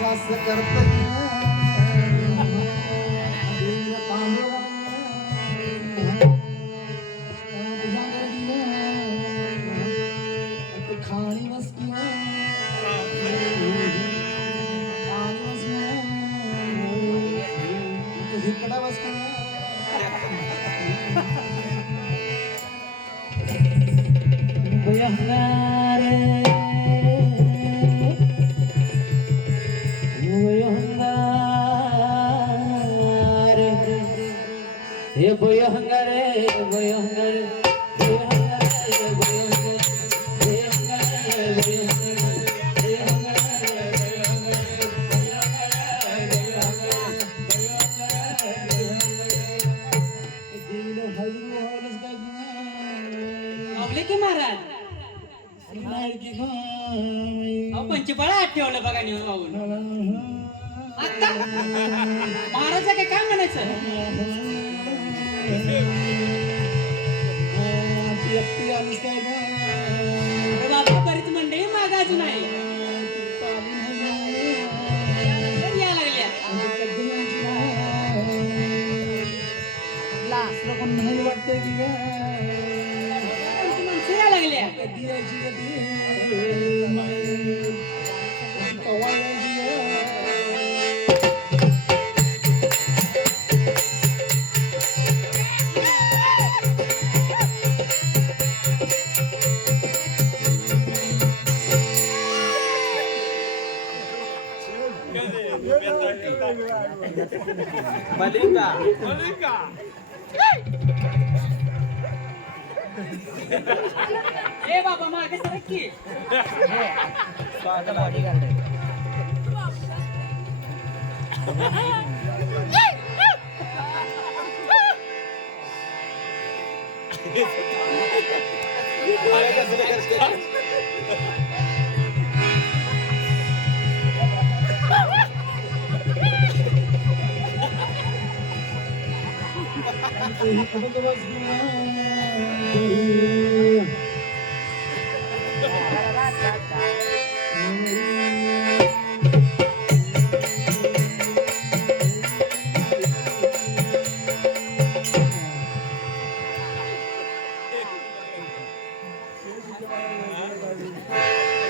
सास करत. खाणी मस्की खाणी आवले की महाराज? अहो पंचपाळा आत ठेवलं बघा नेऊन वाहून. आता महाराज काय काय म्हणायचं? बाबा बरीच मंडळी माग अजून आहे. या लागल्या. वाटतंय की माणसं या ए बाबा मागे सरक की ही कुठं दिवस आणि तो ही कडच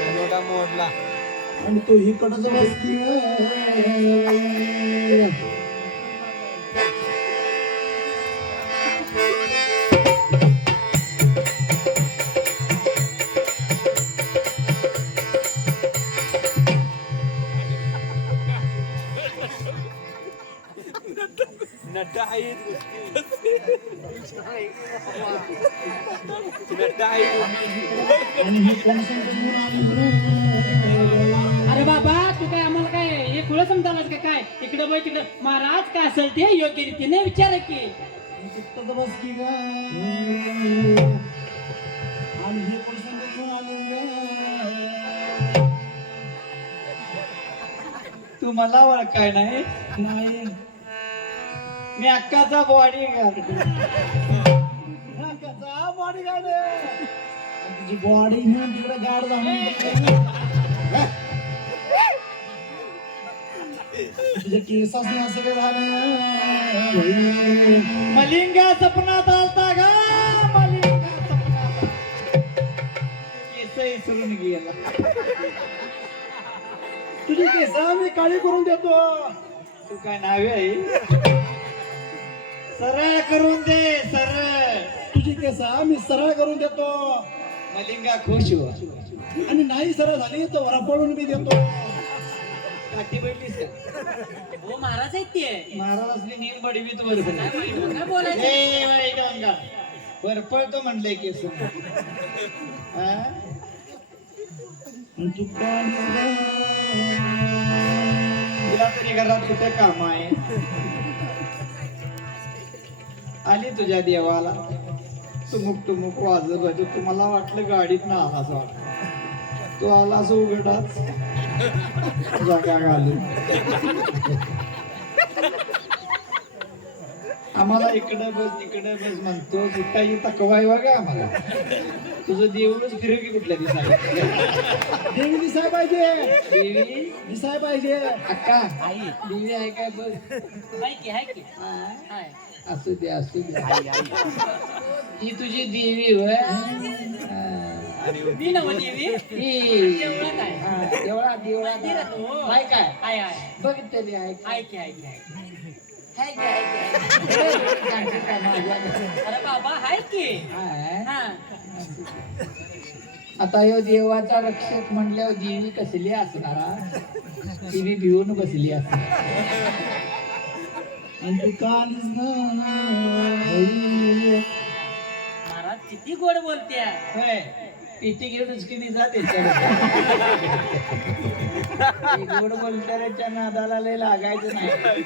बस मोडला आणि ही कोण समजून आली बरं? अरे बाबा तू काय आम्हाला काय हे खुलं समजायला का काय? इकडं बघ तिकडं महाराज काय असेल ते योग्य रीतीने विचार की. तिथं बस की ग. आणि हे कोण समजून आले तू मला ओळखाय नाही. नाही. मी अक्काचा बॉडी गार्ड कसा बॉडी गार्ड तुझी बॉडी घेऊन तिकडे गाड जाऊन तुझ्या केसास नाही असं काय झालं. मलिंगा सपनात आलता का मलिंगा सपनात केस विसरून गेला. तुझी केस मी काळी करून देतो. तू काय नावे आहे? सरळ करून दे सरळ. तुझी केस मी सरळ करून देतो. मलिंगा खुश हो. आणि नाही सरळ झाली तर वरा पडून मी देतो. काठी बैठलीस हो महाराज आहेत ते बोलायचं? ए गंगा. परपळतो म्हणले केस. हा? तुला तरी घरात कुठे काम आहे? आली तुझ्या देवाला तुमुक तुमुक वाजत होतो. तुम्हाला वाटलं गाडीत ना आला असं वाटलं? तो आला असं उघडाच. जागा घालून. आम्हाला इकडे बस तिकडे बस म्हणतो सुट्टाची तकवाय बघा आम्हाला. तुझं देऊळच फिरू की कुठल्या दिवसाला देवी दिसाय पाहिजे. देवी दिसाय पाहिजे. अक्का आई. देवी आहे काय बघ हाय की हाय की. हा? हाय. असू दे असू दे. ही तुझी देवी होय. हा. मी नव देवी? ही. देवळात आहे. हा, देवळा देवळा मंदिरात हो. हाय काय? हाय हाय. बघ तरी आहे हाय की हाय की हाय हाय काय सांगते का. माझ्या? अरे बाबा हाय की. हाय. हा. आता यो देवाचा रक्षक म्हणल्यावर देवी कसली असणार ती बी भिवून बसली असणार. आणि तू कालीस ना महाराज किती गोड बोलत्या. होय. पिटी घेऊन उचकीने जा त्याच्याकडे गोड बोलणाऱ्याच्या नादाला लय लागायचं नाही.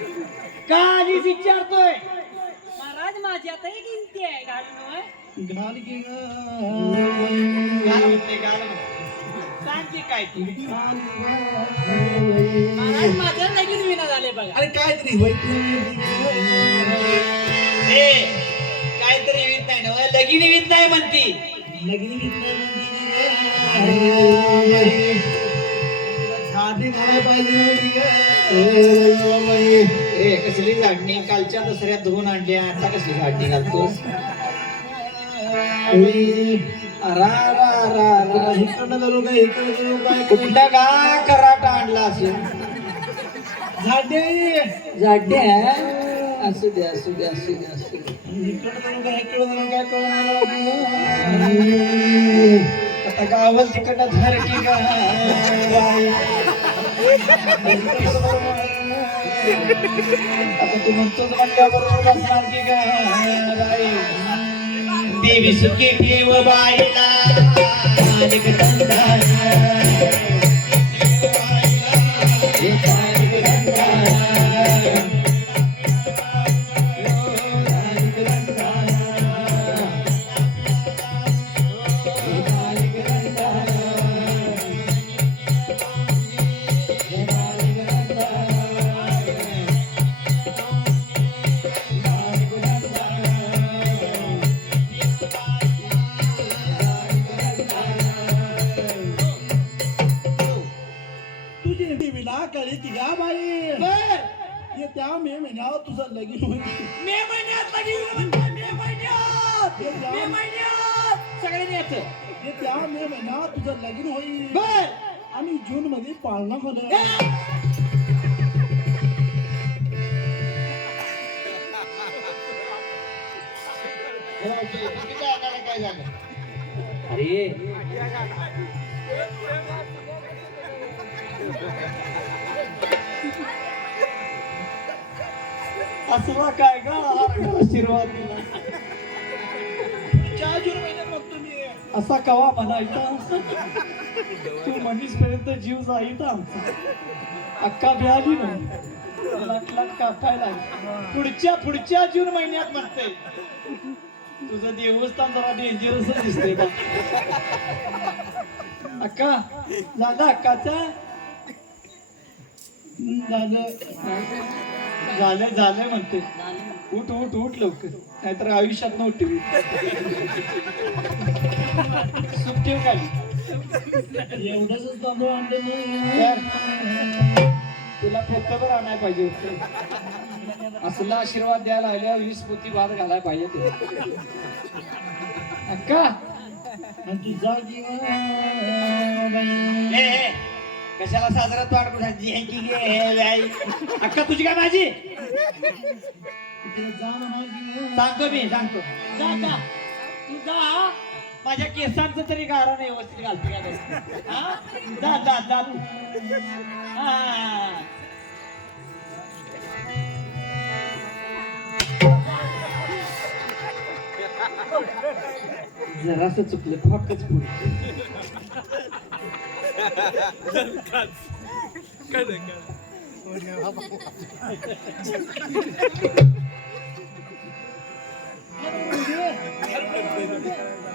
का आधीच विचारतोय? महाराज माझी आता एक गिनती आहे घालून. घाल की गाल काय ती? महाराज माझ्या लगीन विना झाले बघा. अरे हे, काहीतरी नाही ना लगीन नाही म्हणती. लग्नी घालाय पाहिजे ए कसली झाडणी कालच्या दसऱ्यात धुवून आणली आता कसली झाडणी घालतोस? अरा रा रा रा इकडनं धरू काय इकडनं धरू काय कुठला का कराटा आणला असेल? झाडे. झाडण्या असू दे असू दे असू दे असू दे. इकडं धरू काय इकडं धरू काय कळणार आता गावल तिकडं धर की? गाय आता तू म्हणतोच म्हणल्याबरोबर बसणार की गाय देवी सुखी ठेव बाईला. महिन्यात सगळ्यांनी याचं ये त्या मे महिन्यात तुझं लगीन होईल. बर. आणि जून मध्ये पाळणा होणार अरे. असला काय का आशीर्वाद दिला. असा कवा म्हणायचा? तू म्हणीस पर्यंत जीव जायचा आमचा. अक्का मिळाली ना. लाट लाट कापायला. पुढच्या पुढच्या जून महिन्यात म्हणते. तुझं देवस्थान जरा डेंजरस दिसते बा. अक्का झालं अक्काचा? हम्म, झालं झालं झालं म्हणते. उठ उठ उठ लवकर. नाहीतर आयुष्यात नव्हती. ठेव खाली एवढंच तांदूळ आणलं नाही तुला पोतभर आणायला पाहिजे असला आशीर्वाद द्यायला आल्या वीस पोती भात घालायला पाहिजे तू अक्का. आणि तुझा बाई कशाला साजरा तोड अक्का तुझी काय माझी सांगतो मी सांगतो. जा जा. तू जा. माझ्या केसांचं तरी गारा नाही व्यवस्थित घालते का हा? जा जा जा हा. जरास चुकलं फक्तच पुढे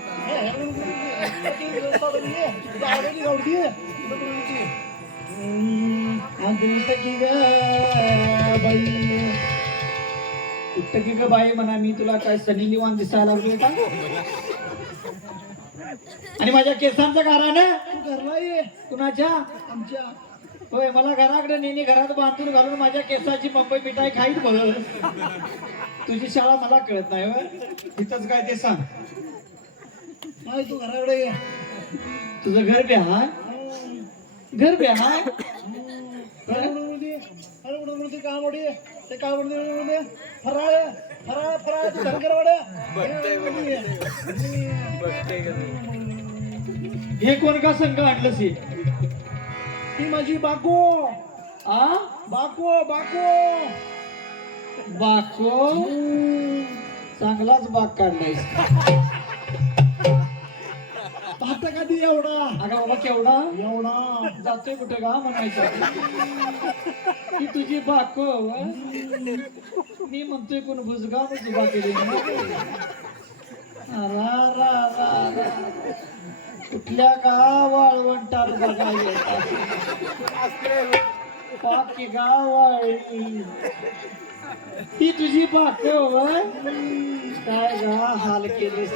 कुठं की ग बाई म्हणा मी तुला काय सनी निवान दिसायला लागलोय का आणि माझ्या केसांचं घरा ना? घरला ये कुणाच्या? आमच्या होय मला घराकडे नेहमी घरात बांधून घालून माझ्या केसाची मुंबई मिठाई खाईत बघ. तुझी शाळा मला कळत नाही तिथंच इथंच काय ते सांग. नाही तू घराकडे ये. तुझं घर बी हाय घर बी उडे ते फराळ फराळ फराळ. तू घर हे कोण का संघ आणलं सी ही माझी बाको. आ? बाको बाको. बाको? चांगलाच बाग काढलायस. पाहता का ती एवढा. अगं बाबा केवढा? एवढा. जातोय कुठे का म्हणायचं. ही तुझी बाको? मी म्हणतोय कोण भुजगावच उभा केली रा रा रा रा. कुठल्या का वाळवंटात बघा येतात? पाकी गाव वाळली ही तुझी बाको व? काय गा हाल केलेस?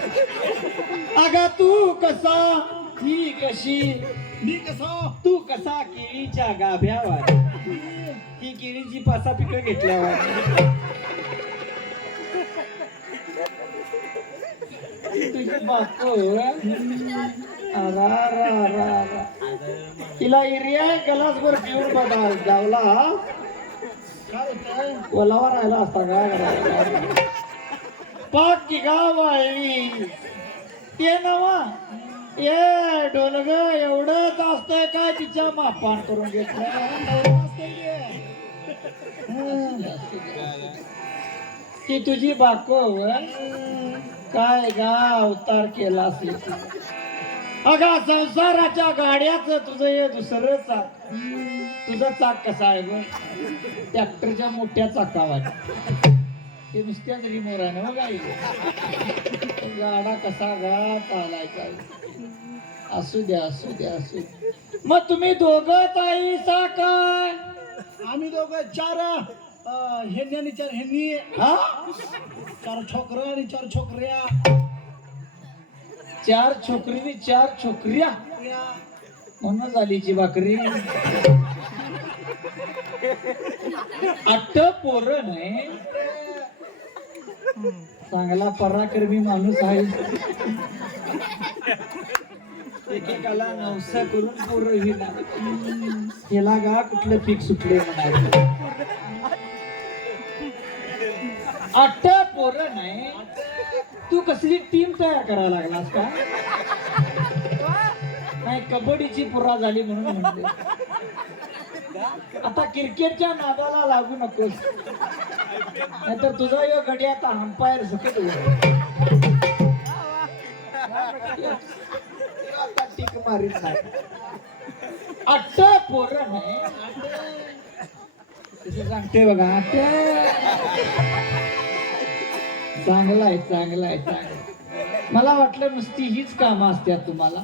अगा तू कसा? ही कशी? मी कसा? तू कसा केळीच्या गाभ्यावर? ही केळीची पासा पिकं घेतल्यावर. तुझी रा तिला एरिया गलासभर पिऊन बघा जावला. ओलावा राहिला असता का? पाक की गाव वाळली. ते नवा. ये ढोलग एवढंच असतंय काय तिच्या मापान करून घेतलं ती तुझी बाको काय गा अवतार केला असेल अगा संसाराच्या गाड्याच तुझं हे दुसरं चाक. तुझं चाक कसं आहे ग? ट्रॅक्टरच्या मोठ्या चाकावर. ते नुसत्याच रिमोर आहे ना गाडी गाडा कसा गा चालायचा असू द्या असू द्या असू मग तुम्ही दोघं ताई सा काय आम्ही दोघं चार अं, ह्यांनी आणि चार ह्यांनी हा? चार छोकरं आणि चार छोकऱ्या. चार छोकरी चार छोकऱ्या. म्हणून झालीची भाकरी. आठ पोरं नाही चांगला पराक्रमी माणूस आहे. एकेकाला नवसा करून पोरं विना याला गा कुठलं पीक सुटले म्हणायचं. आठ पोरं नाही तू कसली टीम तयार करायला लागलास का? नाही कबड्डीची पुरा झाली म्हणून म्हणते. आता क्रिकेटच्या नादाला लागू नकोस. नाहीतर तुझा यो घडी आता अंपायर सकत आता टिक मारीत नाही. अट्ट पोर नाही. सांगते बघा अट्ट चांगला आहे चांगला आहे चांगला. मला वाटलं नुसती हीच कामं असतात तुम्हाला.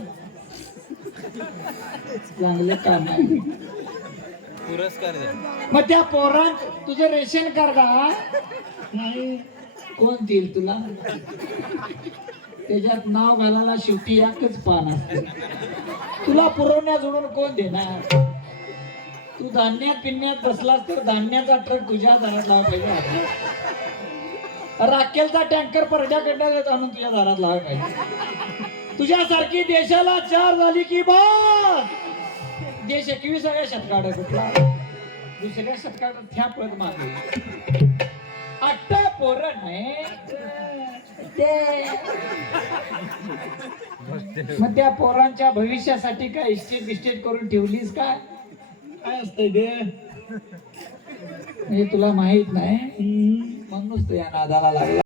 चांगले काम आहे. पुरस्कार मग त्या पोरां तुझं रेशन कार्ड? नाही कोण देईल तुला? त्याच्यात नाव घालायला शेवटी एकच पान असते. तुला पुरवण्या जोडून कोण देणार? तू धान्यात पिण्यात बसलास तर धान्याचा ट्रक तुझ्या दारात लावा पाहिजे राखेलचा टँकर परड्याकडनं आणून तुझ्या दारात लावा पाहिजे. तुझ्यासारखी देशाला चार झाली की बस! देश एकविसाव्या शतकात कुठला? दुसऱ्या शतकात थ्या पद मागे. अट्ट पोरं नाही. ते. मग त्या पोरांच्या भविष्यासाठी काय इस्टेट बिस्टेट करून ठेवलीस काय काय असतंय ते? हे तुला माहीत नाही. म्हणूनच तो या नादाला लागला.